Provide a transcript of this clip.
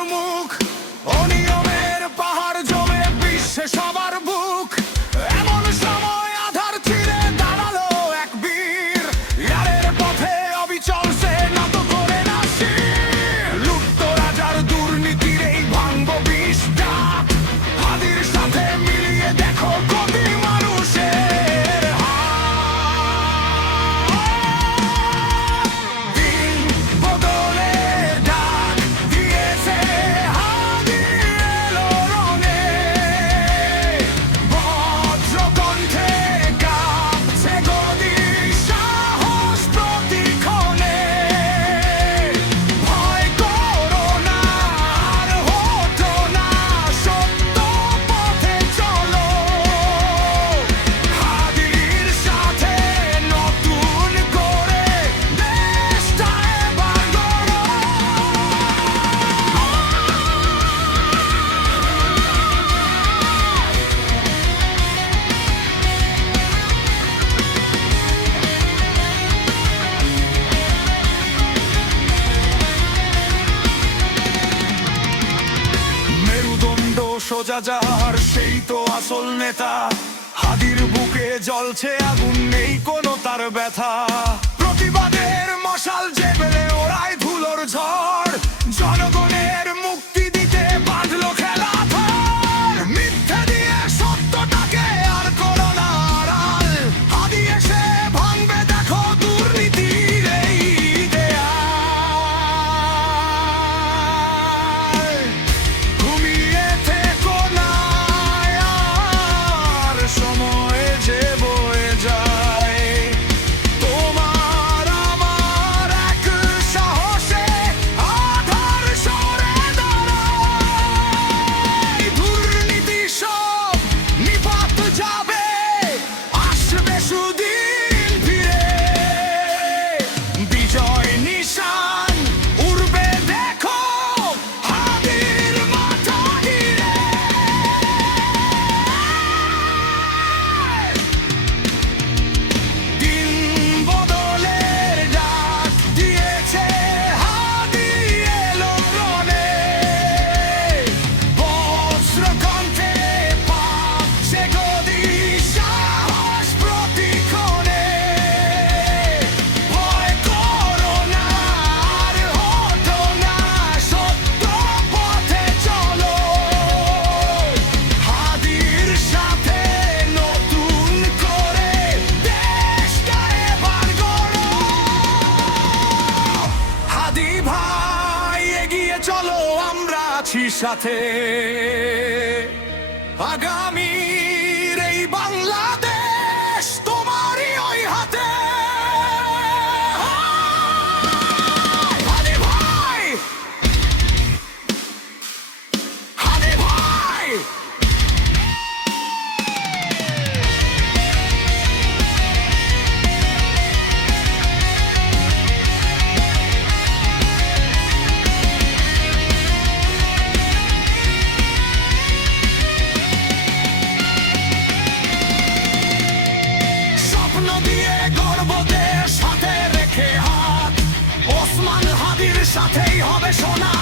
перемог. সোজা যাহার, সেই তো আসল নেতা। হাদির বুকে জ্বলছে আগুন, নেই কোনো তার ব্যথা। প্রতিবাদের মশাল সাথে আগামী সাথেই হবে সোনা।